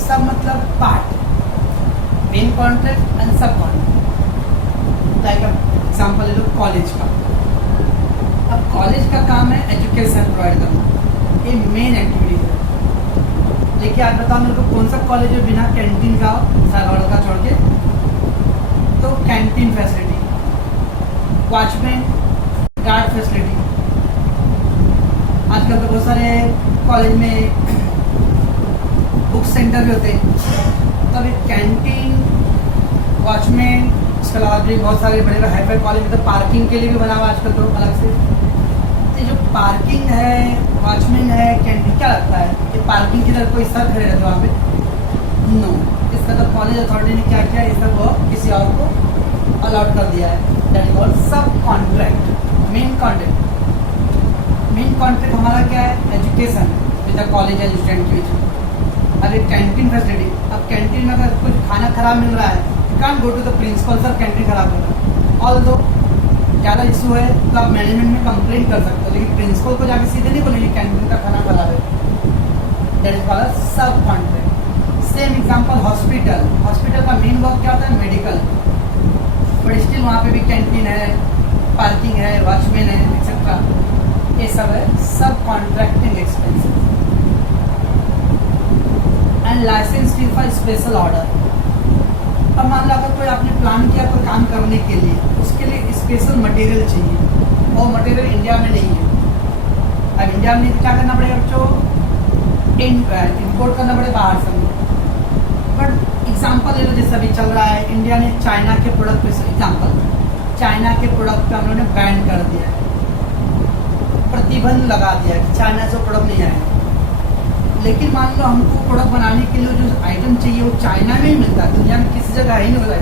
sub मतलब part, main contract and sub contract. Like example ले लो कॉलेज का। अब कॉलेज का काम है एजुकेशन प्रोवाइड करना, ये मेन एक्टिविटी है। लेकिन आज बताओ मेरे को कौन सा कॉलेज है बिना कैंटीन का? सालवाड़ का छोड़ के। तो canteen facility, watchman, guard facility. आजकल तो बहुत सारे कॉलेज में बुक सेंटर भी होते हैं, तो अभी कैंटीन, वॉचमैन, इसके अलावा भी बहुत सारे बड़े बड़े हाई फाई कॉलेज में तो पार्किंग के लिए भी बना हुआ आजकल तो अलग से। तो जो पार्किंग है, वॉचमैन है, कैंटीन, क्या लगता है कि पार्किंग की तरफ कोई सर खड़े रहते वहाँ पे? नो, इसका तो कॉलेज अथॉरिटी ने क्या किया, इस सब किसी और को अलॉट कर दिया है। That is called sub contract. Main contract, main contract हमारा क्या है? Education with the college and student के बीच। अब एक कैंटीन फैसिलिटी, अब कैंटीन में अगर कुछ खाना खराब मिल रहा है, you can't go to the principal, sir canteen खराब है। ऑल्दो ज़्यादा इशू है तो आप मैनेजमेंट में कंप्लेन कर सकते हो, लेकिन प्रिंसिपल को जाके सीधे नहीं बोलेंगे कैंटीन का खाना खराब है। That is called sub contract. Same example hospital. Hospital का मेन वर्क क्या होता है? मेडिकल, बट स्टिल वहाँ पे भी कैंटीन है, पार्किंग है, वॉचमैन है, एक्सेट्रा। ये सब है sub contracting expenses. And license fee for special order. अब मान लो अगर कोई आपने प्लान किया कोई काम करने के लिए, उसके लिए स्पेशल मटेरियल चाहिए, और मटेरियल इंडिया में नहीं है। अब इंडिया में नहीं तो क्या करना पड़ेगा बच्चों? इम्पोर्ट करना पड़ेगा बाहर से। बट एग्जाम्पल ले लो, जैसे अभी चल रहा है, इंडिया ने चाइना के प्रोडक्ट पे, एग्जाम्पल चाइना के प्रोडक्ट पे हम लोगों ने बैन कर दिया है, प्रतिबंध लगा दिया कि चाइना से प्रोडक्ट नहीं आएगा। लेकिन मान लो हमको प्रोडक्ट बनाने के लिए जो आइटम चाहिए वो चाइना में ही मिलता है, दुनिया में किसी जगह ही नहीं होता।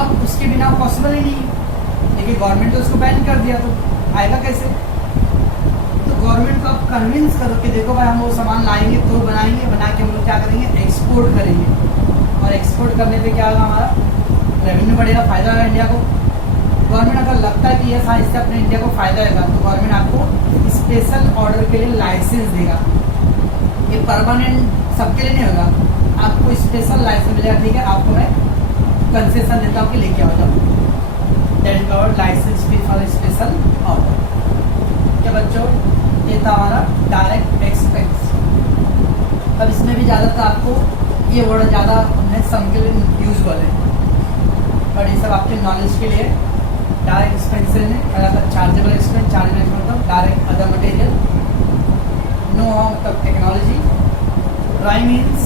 अब उसके बिना पॉसिबल ही नहीं, लेकिन गवर्नमेंट तो उसको बैन कर दिया, तो आएगा कैसे? तो गवर्नमेंट को आप कन्विंस करो कि देखो भाई हम वो सामान लाएंगे तो बनाएंगे, बना के हम लोग क्या करेंगे? एक्सपोर्ट करेंगे, और एक्सपोर्ट करने पे क्या होगा? हमारा रेवेन्यू बढ़ेगा, फायदा होगा इंडिया को। गवर्नमेंट अगर लगता है कि ये हाँ इससे अपने इंडिया को फायदा होगा, तो गवर्नमेंट आपको स्पेशल ऑर्डर के लिए लाइसेंस देगा। ये परमानेंट सबके लिए नहीं होगा, आपको स्पेशल लाइसेंस मिलेगा। ठीक है, आपको मैं कंसेशन देता हूँ कि लेके आओ जाओ। That is called license fee for special order. क्या बच्चों, ये था हमारा डायरेक्ट एक्सपेंस। अब इसमें भी ज़्यादातर आपको ये वर्ड ज़्यादा हमने सम के लिए यूजल है, बट ये सब आपके नॉलेज के लिए। डायरेक्ट एक्सपेंस में पहला था चार्जेबल एक्सपेंस। चार्जेबल एक्सपेंस मतलब डायरेक्ट अदर मटेरियल। नो मतलब technology. Drawing means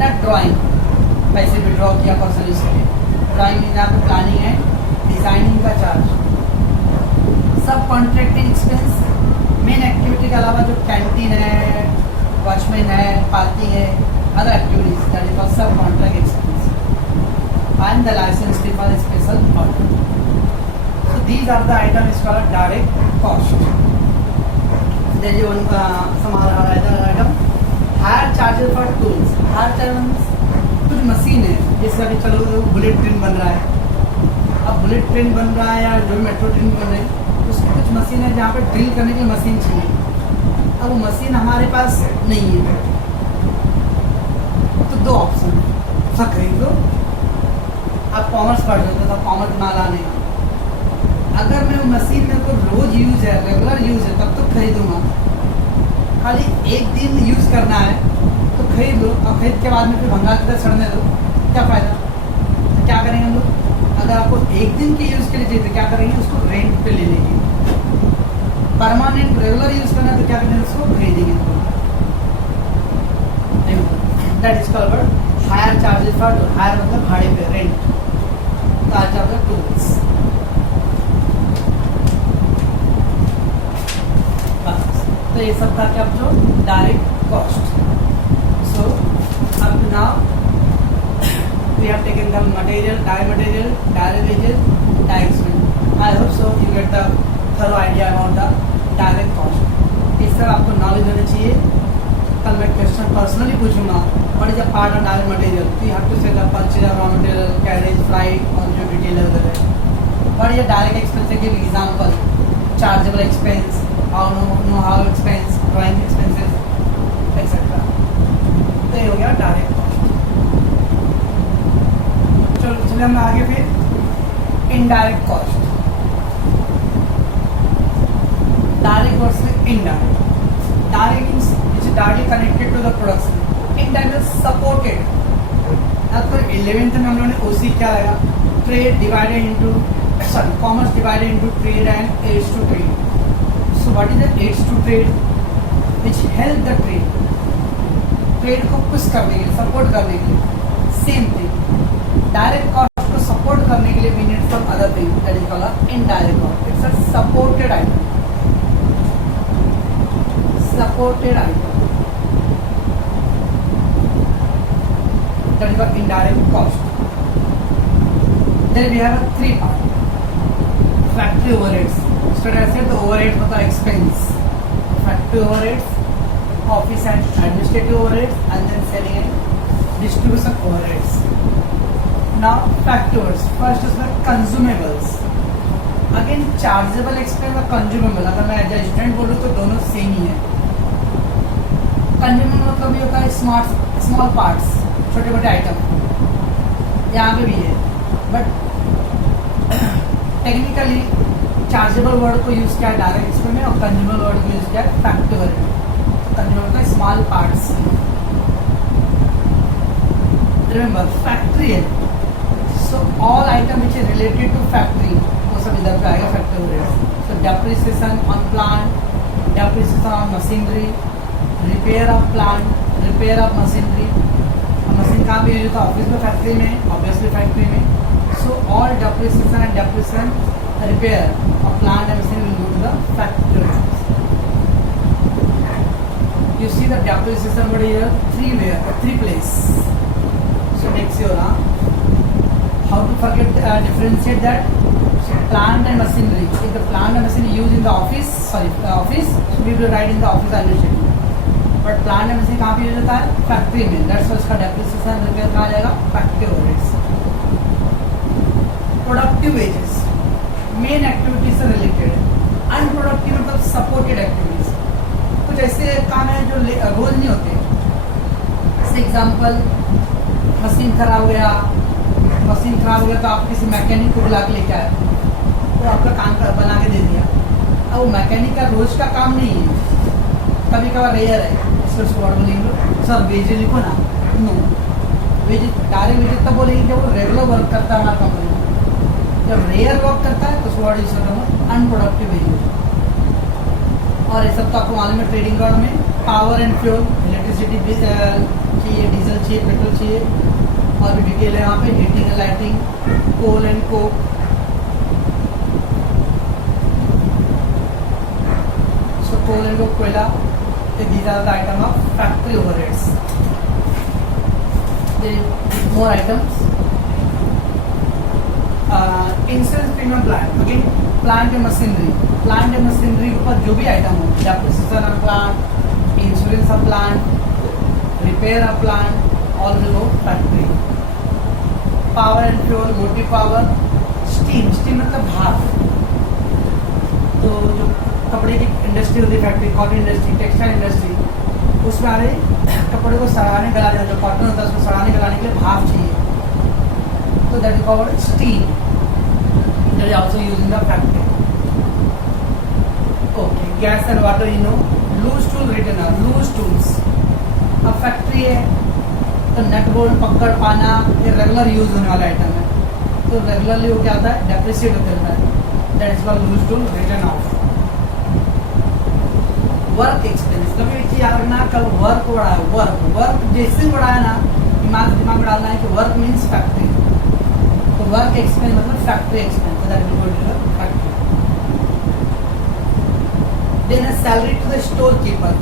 that drawing पैसे भी ड्रॉ किया पर्सन इसके। ड्राइंग मीन्स यहाँ पे प्लानिंग है, डिजाइनिंग का चार्ज। सब कॉन्ट्रैक्टिंग एक्सपेंस मेन एक्टिविटी के अलावा जो कैंटीन है, वॉचमैन है, पार्किंग है, other activities that is called sub contract expense and the licence fee for special order. So these are the items called direct cost. There is one some other item. Hire charges for tools. Hire charges कुछ machine है, जैसे अभी चलो bullet train बन रहा है। अब bullet train बन रहा है या जो मेट्रो ट्रेन बन रही है, उसकी कुछ मशीन है जहाँ पे ड्रिल करने की मशीन चाहिए। अब वो मशीन हमारे पास नहीं है, तो दो ऑप्शन है। सब खरीद लो। आप कॉमर्स पढ़ रहे हो तो कॉमर्स ना लाने। अगर मैं मशीन में को रोज यूज है, रेगुलर यूज है, तब तो खरीदूंगा। खाली एक दिन यूज करना है तो खरीद लो, और खरीद के बाद में फिर भंगार की तरह सड़ने दो, क्या फ़ायदा। तो क्या करेंगे हम लोग, अगर आपको एक दिन के यूज़ के लिए चाहिए तो क्या करेंगे, उसको रेंट पे ले लेंगे। परमानेंट रेगुलर यूज़ करना है तो क्या करेंगे, उसको खरीदेंगे। That is called hire charges for tool. Hire मतलब भाड़े पे, rent. Charge of the tools. तो ये सब था क्या जो डायरेक्ट कॉस्ट। सो अब now we have taken the material, direct wages, direct expense. I hope so you get the thorough idea about the direct cost. इस तरह आपको नॉलेज होनी चाहिए। कल मैं क्वेश्चन पर्सनली पूछूंगा, what is the part of direct material. You have to say the purchase of raw material, carriage, freight और जो डिटेल है उधर है। What is the direct expense, give example. Chargeable expense, how how expense, drawing expenses, etc. तो ये हो गया direct cost. चलो चलिए हम आगे फिर indirect cost. Direct versus indirect. Direct means it is directly connected to the production. Indirect supported. अब तो 11th में हम लोगों ने ओसी क्या लगा, trade divided into commerce divided into trade and aids to trade. So what is the aids to trade? Which help the trade. Trade को push करने के लिए, सपोर्ट करने के लिए। सेम थिंग डायरेक्ट कॉस्ट को सपोर्ट करने के लिए we need some other thing that is called indirect cost. It's a supported item. Supported item that is called indirect cost. Then we have a 3 part. Factory overheads. तो overheads मतलब expense. Factory overheads, office and administrative overheads, and then selling and distribution overheads. Now factory overheads, first is consumables. Again chargeable expense और consumable, अगर मैं as a student बोलूँ तो दोनों same ही है। Consumable मतलब ये होता है स्मॉल पार्ट्स, छोटे मोटे आइटम। यहाँ पे भी है, बट टेक्निकली चार्जेबल वर्ड को यूज किया है डायरेक्ट एक्सपेंस में, और कंज्यूमेबल वर्ड को यूज किया है फैक्ट्री ओवरहेड में। कंज्यूमेबल का स्मॉल पार्ट्स। रिमेंबर फैक्ट्री है, so all item which is related to factory वो सब इधर पे आएगा factory overhead. So depreciation on plant, depreciation on machinery, repair of plant, repair of machinery. Machine कहाँ पे यूज होता है, ऑफिस में, फैक्ट्री में, ऑब्वियसली फैक्ट्री में। So all depreciation and depreciation repair of plant and machine will go to the factory. You see the depreciation word here, three place. So next year, how to forget differentiate that? So plant and machinery. If the plant and machinery used in the office, so we will write in the office administration. But plant and machinery कहाँ पे use होता है, factory में। That's why उसका depreciation repair कहाँ जाएगा, factory overheads. Productive wages, main activities से related है। अनप्रोडक्टिव मतलब सपोर्टेड एक्टिविटीज, कुछ ऐसे काम है जो रोज नहीं होते। जैसे एग्जांपल, मशीन खराब हो गया, मशीन खराब हो गया तो आप किसी मैकेनिक को बुला के लेके आए, तो आपका काम बना के दे दिया। अब वो मैकेनिक का रोज का काम नहीं है, कभी कभार रेयर है, इसलिए उसको वर्ड बोलेंगे सर वेजेज लिखो ना, नो वेजेज डायरेक्ट वेजेज तब बोलेंगे जब वो रेगुलर वर्क करता है हमारा कंपनी में। जब रेयर वर्क करता है तो उसको वर्ड यूज करता हूँ अनप्रोडक्टिव वेजेज। और ये सब तो आपको मालूम है ट्रेडिंग वर्ड में पावर एंड फ्यूल, इलेक्ट्रिसिटी चाहिए, डीजल चाहिए, पेट्रोल चाहिए, और भी डिटेल है यहाँ पे heating and lighting, coal and coke. So coal and coke कोयला, these are the item of factory overheads. The more items. Insurance premium plant, again plant and machinery. Plant and machinery के ऊपर जो भी item हो, depreciation of plant, insurance of plant, repair of plant, all will go factory. Power and fuel, motive power, steam मतलब भाप। तो जो कपड़े की इंडस्ट्री होती है, factory, cotton industry, textile industry, उसमें आ रहे कपड़े को सड़ाने गलाने, जो कॉटन होता है उसको सड़ाने गलाने के लिए भाप चाहिए, तो that is called steam, that is also used in the factory. Okay, gas and water, you know, loose tool retainer, loose tools. अब फैक्ट्री है तो नट बोल्ट पकड़ पाना ये रेगुलर यूज होने वाला आइटम है, तो रेगुलरली वो क्या होता है, डेप्रिसिएट होता है, that is called loose tool return off. Work expense, कभी भी चीज याद रखना, कल वर्क बढ़ा है, वर्क जैसे बढ़ा है ना, दिमाग में डालना है कि वर्क मीन्स फैक्ट्री, तो वर्क एक्सपेंस मतलब factory expense, that will go to the factory. Then salary to the store keeper.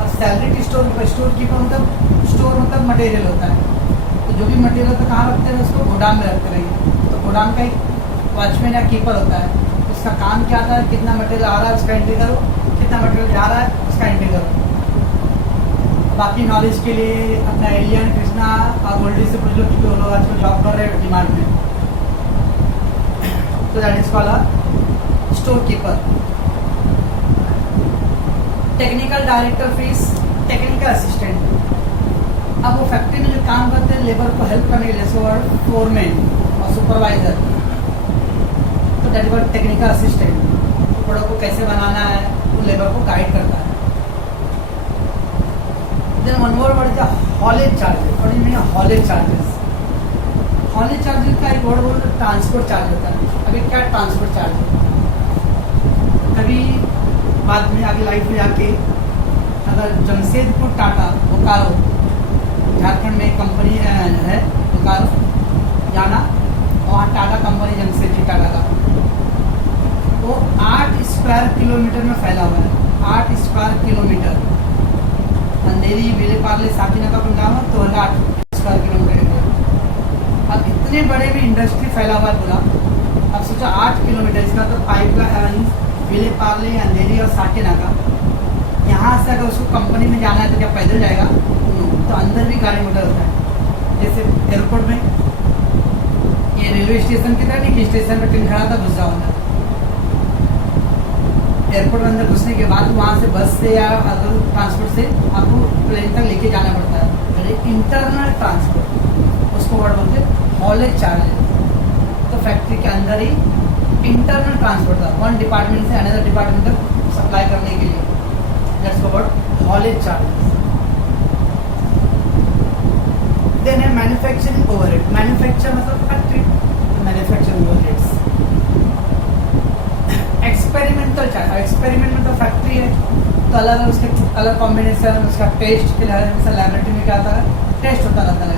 अब सैलरी टू स्टोर कीपर मतलब स्टोर मतलब मटेरियल होता है, तो जो भी मटेरियल होता है कहाँ रखते हैं, उसको गोदाम में रखते रहेंगे, तो गोदाम का एक वॉचमैन या कीपर होता है, उसका काम क्या आता है, कितना मटेरियल आ रहा है उसका एंट्री करो, कितना मटेरियल जा रहा है उसका एंट्री करो। बाकी नॉलेज के लिए अपना एलियन, कृष्णा और गोल्डी से पूछ लो, क्योंकि वो लोग आजकल जॉब कर रहे हैं डिमांड में, तो that is called store keeper. Technical director fees, technical assistant. अब वो फैक्ट्री में जो काम करते हैं लेबर को हेल्प करने के लिए, जैसे फोरमैन और सुपरवाइजर, तो that is called technical assistant. कपड़ों को कैसे बनाना है वो लेबर को गाइड करता है। Then one more word is haulage charges. What is meaning haulage charges? Haulage charges का एक वर्ड बोलते हैं ट्रांसपोर्ट चार्ज होता है। अभी क्या ट्रांसपोर्ट चार्ज है, कभी बाद में आगे लाइफ में जाके अगर जमशेदपुर टाटा बोकारो, झारखंड में एक कंपनी है बोकारो जाना, वहाँ टाटा कंपनी जमशेदपुर टाटा का, वो 8 स्क्वायर किलोमीटर में फैला हुआ है, 8 स्क्वायर किलोमीटर। अंधेरी, बेलेपार्ले, साकीना का पंजाब तो 8 स्क्वायर किलोमीटर। अब इतने बड़े में इंडस्ट्री फैला हुआ है पूरा। अब सोचा 8 किलोमीटर, इसका तो पाइपलाइन बेलेपार्ले, अंधेरी और साकीना का, यहाँ से अगर उसको कंपनी में जाना है तो क्या पैदल जाएगा? तो अंदर भी गाड़ी मोटर होता है। जैसे एयरपोर्ट में ये रेलवे स्टेशन की तरह नहीं कि स्टेशन पर ट्रेन खड़ा था घुस जाओ अंदर, एयरपोर्ट में अंदर घुसने के बाद वहाँ से बस से या अदर ट्रांसपोर्ट से आपको प्लेन तक लेके जाना पड़ता है, इंटरनल ट्रांसपोर्ट, उसको वर्ड बोलते हैं हॉलेज चार्जेस। तो फैक्ट्री के अंदर ही इंटरनल ट्रांसपोर्ट था, वन डिपार्टमेंट से अनदर डिपार्टमेंट तक सप्लाई करने के लिए, that's word haulage charges. Then है मैन्युफैक्चरिंग ओवरहेड। मैन्युफैक्चर मतलब factory, manufacturing overheads. Experimental charge, experiment मतलब फैक्ट्री है तो अलग अलग उसके कलर कॉम्बिनेशन, उसका टेस्ट के लिए लैबोरेटरी में क्या आता है, टेस्ट होता रहता है,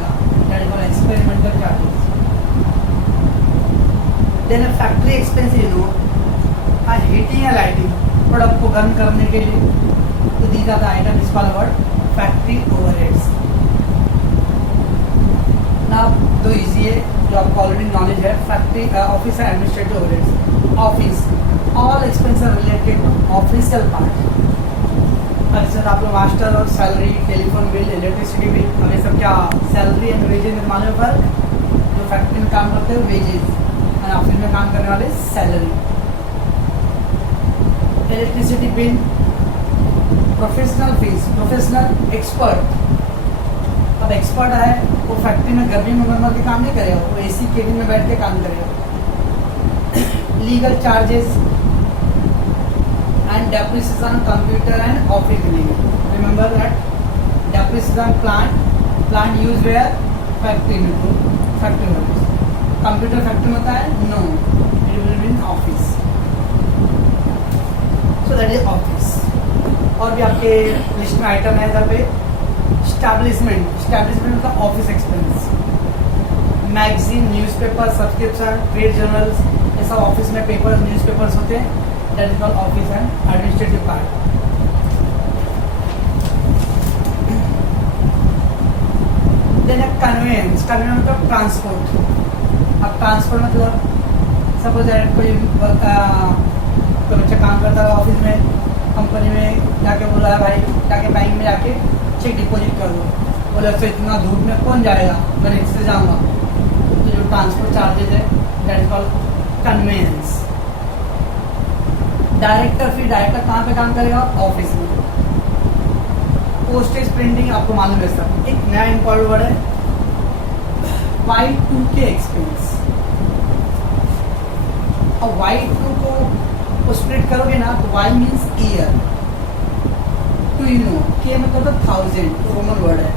experimental charges. Then factory expense, you know, heating या लाइटिंग, प्रोडक्ट को गर्म करने के लिए, तो these are the item is called word factory overheads. ना तो इजी है, जो आपको ऑलरेडी नॉलेज है, factory office administrative overheads. Office, all expense related to official part. अच्छा, आप लोग मास्टर और salary, telephone bill, electricity bill, हमें सब क्या सैलरी एंड वेजेज में मालूम फर्क? जो फैक्ट्री में काम करते हैं वेजेज, और ऑफिस में काम करने वाले salary. Electricity bill, professional fees, professional expert. अब एक्सपर्ट है वो फैक्ट्री में गर्मी में मर के काम नहीं करेगा, वो एसी केबिन में बैठ के काम करेगा। Legal charges and depreciation computer and office billing. Remember that depreciation plant use where factory में, तो फैक्ट्री में कंप्यूटर फैक्ट्री में होता है, no it will be in office. So that is office. और भी आपके लिस्ट में आइटम है इधर पे। स्टैब्लिशमेंट का office expense, magazine, newspaper, subscription, trade journals, ये सब ऑफिस में पेपर न्यूज़पेपर्स होते हैं। That is called office and administrative part. Then conveyance मतलब ट्रांसपोर्ट। अब ट्रांसपोर्ट मतलब सपोज कोई बच्चा काम करता है ऑफिस में, कंपनी में जाके बोला है भाई जाके बैंक में जाके चेक डिपॉजिट कर दो, बोले अच्छा इतना धूप में कौन जाएगा, मैं रिक्शा से जाऊँगा। तो जो ट्रांसपोर्ट चार्जेज है that is called conveyance. Director कहाँ पे काम करेगा, ऑफिस में। पोस्टेज प्रिंटिंग आपको मालूम है सर, एक नया इम्पोर्टेंट वर्ड है Y2K एक्सपेंस। और Y2 को स्प्लिट करोगे ना तो Y means year, two you know, K मतलब 1000 रोमन वर्ड है।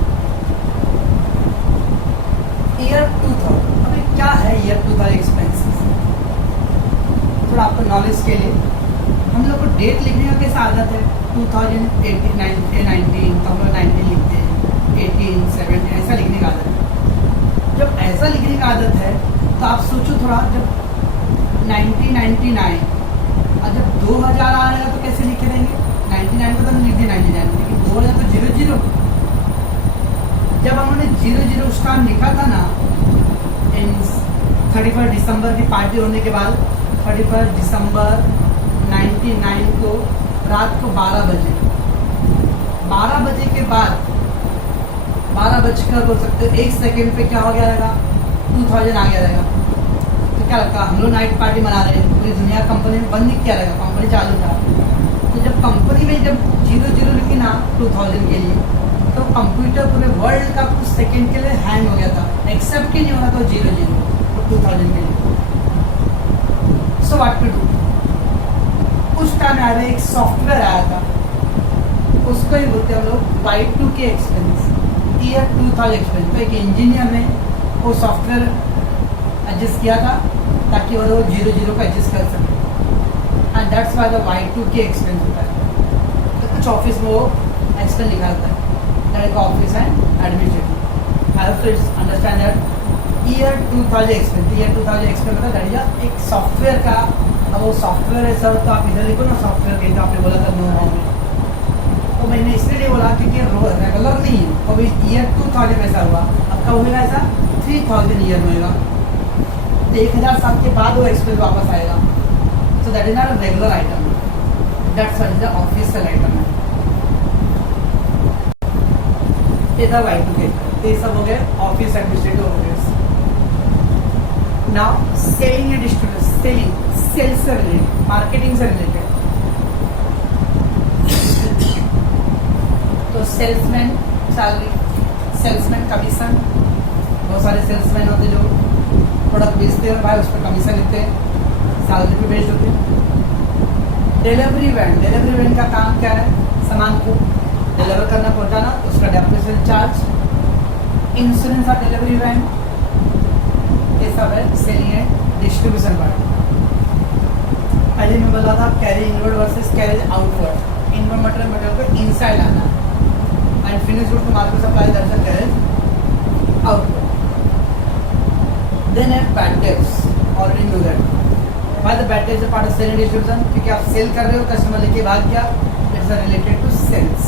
ईयर 2000, अभी क्या है ईयर 2000 एक्सपेंसेस, थोड़ा आपको नॉलेज के लिए। हम लोग को डेट लिखने का कैसा आदत है, 2019 तो हम लोग 19 लिखते हैं, 18, 17 ऐसा लिखने का आदत है। जब ऐसा लिखने का आदत है तो आप सोचो थोड़ा, जब 1999 और जब 2000 आ रहेगा तो कैसे लिखे देंगे। 99 को तो हम लिख दिए 99, लेकिन 2000 तो 00। जब हमने 00 उस टाइम लिखा था ना, इन 31 दिसंबर की पार्टी होने के बाद 31 दिसंबर 99 को रात को 12 बजे, 12 बजे के बाद 12 बजकर बोल सकते हो 1 सेकेंड पे क्या हो गया रहेगा, 2000 आ गया रहेगा। तो क्या लगता है, हम लोग नाइट पार्टी मना रहे हैं, पूरी दुनिया कंपनी में बंद नहीं किया रहेगा, कंपनी चालू था। तो जब कंपनी में जब 00 लिखी ना 2000 के लिए, तो कंप्यूटर पूरे वर्ल्ड का कुछ सेकेंड के लिए हैंग हो गया था, एक्सेप्ट ही नहीं हो रहा था 00 तो 2000 के लिए। सो व्हाट टू डू, उस टाइम आया एक सॉफ्टवेयर आया था, उसको ही बोलते हैं हम लोग Y2K एक्सपेंस, ईयर 2000 एक्सपेंस। तो एक इंजीनियर ने वो सॉफ्टवेयर एडजस्ट किया था ताकि वो 00 को एडजस्ट कर सके, and that's why the Y2K expense होता है। तो कुछ ऑफिस में वो एक्सपेंस निकालता है, that is office and administrative. I have to understand that year 2000 expense, year 2000 expense मतलब दैट इज एक सॉफ्टवेयर का। अब वो सॉफ्टवेयर है सर, तो आप इधर लिखो ना सॉफ्टवेयर कहीं, तो आपने बोला था नो हाउ में, तो मैंने इसलिए बोला क्योंकि रेगुलर नहीं है। अभी ईयर 2000 में ऐसा हुआ, अब कब होगा ऐसा, 3000 ईयर में होगा, तो 1000 साल के बाद वो एक्सपेंस वापस आएगा। So that is not a regular item, that's what is the official item है। ये था Y2K, ये सब हो गए office administrative overheads. Now selling and distribution, sales से रिलेटेड, मार्केटिंग से रिलेटेड। तो सेल्समैन सैलरी, सेल्समैन कमीशन, बहुत सारे सेल्समैन होते जो प्रोडक्ट बेचते हैं भाई, उस पर कमीशन लेते हैं, सैलरी पे बेस्ड होते हैं। डिलीवरी वैन का काम क्या है, सामान को डिलीवर करना, पहुंचाना, उसका depreciation charge. Insurance of delivery van, ये सब है सेलिंग एंड डिस्ट्रीब्यूशन पार्ट। पहले मैं बोला था carry inward versus carry outward. Inward material को इनसाइड आना, एंड फिनिश गुड को मार्केट सप्लाई दर्शन कैरी आउटवर्ड। देन है bad debts, already know that why the bad debts part of selling distribution, क्योंकि आप सेल कर रहे हो, कस्टमर लेके भाग गया, it's related to sales.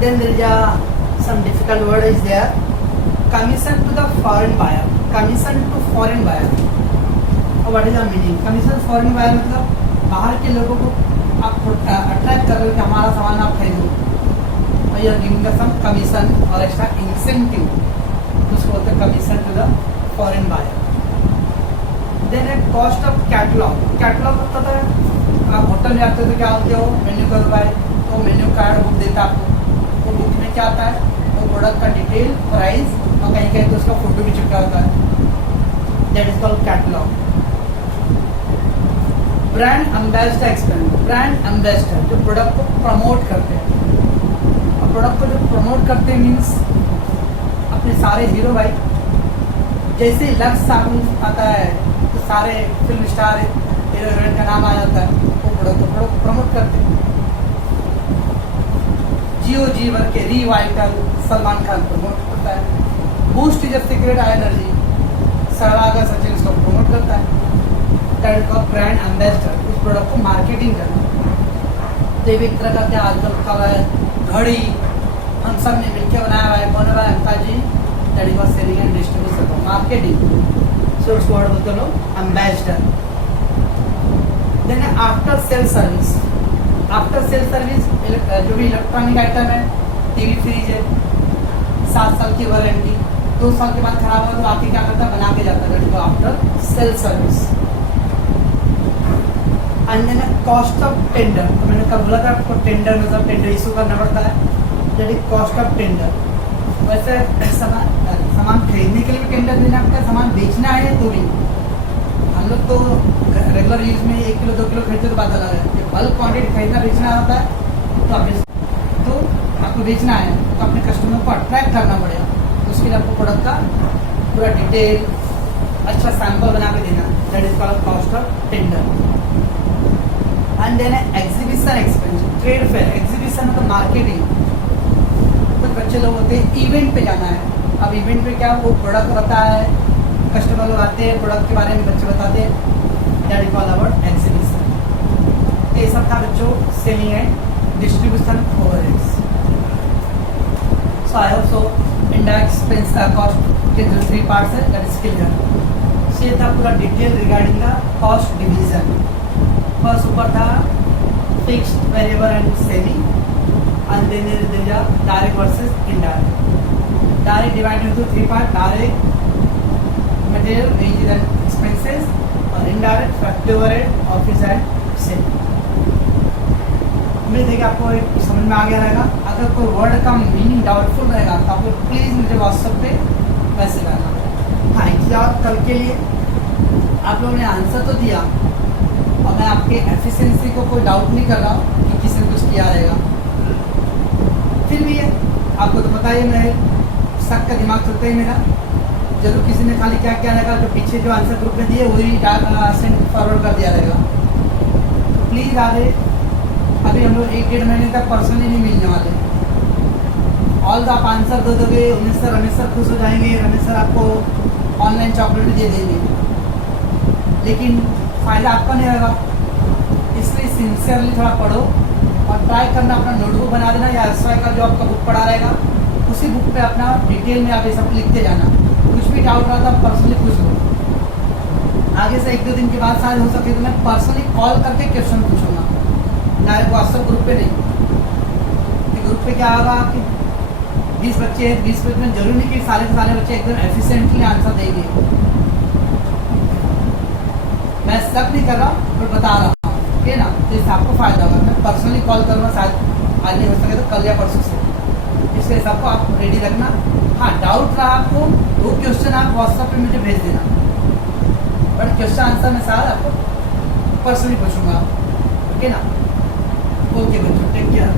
Then there is some difficult word is there. Commission to the foreign buyer. Commission to foreign buyer. What is the meaning? Commission foreign buyer मतलब बाहर के लोगों को आप अट्रैक्ट कर रहे हो कि हमारा सामान आप खरीदो, और you are giving some commission और एक्स्ट्रा इंसेंटिव, उसको बोलते हैं commission to the foreign buyer. Then है कॉस्ट ऑफ कैटलॉग। कैटलॉग होता है, आप होटल में आते हो तो क्या होते हो, मेन्यू कार्ड भाई, तो मेन्यू कार्ड बुक देता है आपको, क्या आता है, वो प्रोडक्ट का डिटेल, प्राइस और कहीं कहीं तो उसका फोटो भी चिपका होता है, that is called catalogue. Brand ambassador expense, brand ambassador जो प्रोडक्ट को प्रमोट करते हैं, और प्रोडक्ट को जो प्रमोट करते हैं मीन्स अपने सारे हीरो भाई, जैसे लक्स साबुन आता है तो सारे फिल्म स्टार हीरो हीरोइन का नाम आ जाता है, वो प्रोडक्ट को प्रमोट करते हैं। जियो जीवर के रिवाइटल सलमान खान प्रमोट करता है। Boost is a secret energy, Sehwag Sachin इसको प्रमोट करता है। दैट का ब्रांड एम्बेसडर, उस प्रोडक्ट को मार्केटिंग करना। तो एक तरह का क्या आजकल रखा हुआ है, घड़ी हम सब ने मिलकर बनाया हुआ है, कौन है भाई, Anka ji, that is selling and distribution marketing, so उस वर्ड बोलते लोग ambassador. Then after sale service, after sale service जो भी इलेक्ट्रॉनिक आइटम है, टीवी फ्रिज है, 7 साल की वारंटी, 2 साल के बाद खराब हुआ तो आके क्या करता है, बना के जाता है, तो after sale service. And then cost of tender, तो मैंने कब बोला था आपको, टेंडर मतलब टेंडर इशू करना पड़ता है, that is cost of tender. वैसे सामान खरीदने के लिए भी टेंडर देना पड़ता है, सामान बेचना है तो भी। हम लोग तो रेगुलर यूज में 1 किलो 2 किलो खरीदते तो बात अलग है, बल्क क्वांटिटी खरीदना बेचना होता है तो आपको बेचना है तो अपने कस्टमर को अट्रैक्ट करना पड़ेगा, तो उसके लिए आपको प्रोडक्ट का पूरा डिटेल अच्छा सैंपल बना के देना, that is called cost of tender. And then exhibition expense, trade fair, exhibition मतलब मार्केटिंग, तो बच्चे लोग होते हैं इवेंट पे जाना है। अब इवेंट पे क्या, वो प्रोडक्ट रहता है, कस्टमर लोग आते हैं, प्रोडक्ट के बारे में बच्चे बताते हैं, that is called about exhibition. ये सब था बच्चों selling and distribution overheads. So I hope so indirect expense cost के जो 3 पार्ट्स है दैट इज क्लियर। सो ये था पूरा detail regarding the cost division. First ऊपर था fixed, variable and semi, and then there is direct versus indirect. Direct divided into 3 part, direct material wages and expenses, और indirect factory overhead, office and sale. उम्मीद है कि आपको एक समझ में आ गया रहेगा। अगर कोई वर्ड का मीनिंग डाउटफुल रहेगा तो आपको प्लीज़ मुझे व्हाट्सएप पे मैसेज करना। हाँ, एग्जाम कल के लिए आप लोगों ने आंसर तो दिया, और मैं आपके एफिशिएंसी को कोई डाउट नहीं कर रहा हूँ कि किसी ने कुछ किया रहेगा, फिर भी है आपको तो पता ही, मेरे शक का दिमाग चलता ही मेरा, जरूर किसी ने खाली क्या क्या रहेगा, जो पीछे जो आंसर ग्रुप में दिए वही सेंड फॉरवर्ड कर दिया रहेगा। तो प्लीज़ आगे अभी हम लोग 1-1.5 महीने तक पर्सनली नहीं मिलने वाले। ऑल द आप आंसर दे दोगे, रमेश सर खुश हो जाएंगे, रमेश सर आपको ऑनलाइन चॉकलेट भी दे देंगे, लेकिन फ़ायदा आपका नहीं होगा। इसलिए सिंसियरली थोड़ा पढ़ो और ट्राई करना, अपना नोटबुक बना देना, या SY का जो आपका बुक पढ़ा रहेगा उसी बुक पे अपना डिटेल में आप ये सब लिखते जाना। कुछ भी डाउट रहा था पर्सनली पूछ लो। आगे से 1-2 दिन के बाद शायद हो सके तो मैं पर्सनली कॉल करके क्वेश्चन पूछूंगा, डायरेक्ट व्हाट्सएप ग्रुप पे नहीं। ग्रुप पे क्या होगा कि 20 बच्चे हैं, 20 बच्चे में जरूरी नहीं कि सारे के सारे बच्चे एकदम एफिशिएंटली आंसर देंगे। मैं सब नहीं कर रहा पर बता रहा हूँ, ठीक है ना, तो इससे आपको फायदा होगा। मैं पर्सनली कॉल करूँगा, शायद आज नहीं हो सके तो कल या परसों से, इसलिए सबको आप रेडी रखना। हाँ, डाउट रहा आपको वो क्वेश्चन आप व्हाट्सएप पे मुझे भेज देना, बट क्वेश्चन आंसर मैं शायद आपको पर्सनली पूछूंगा, ठीक है ना। ओके बच्चों, टेक केयर।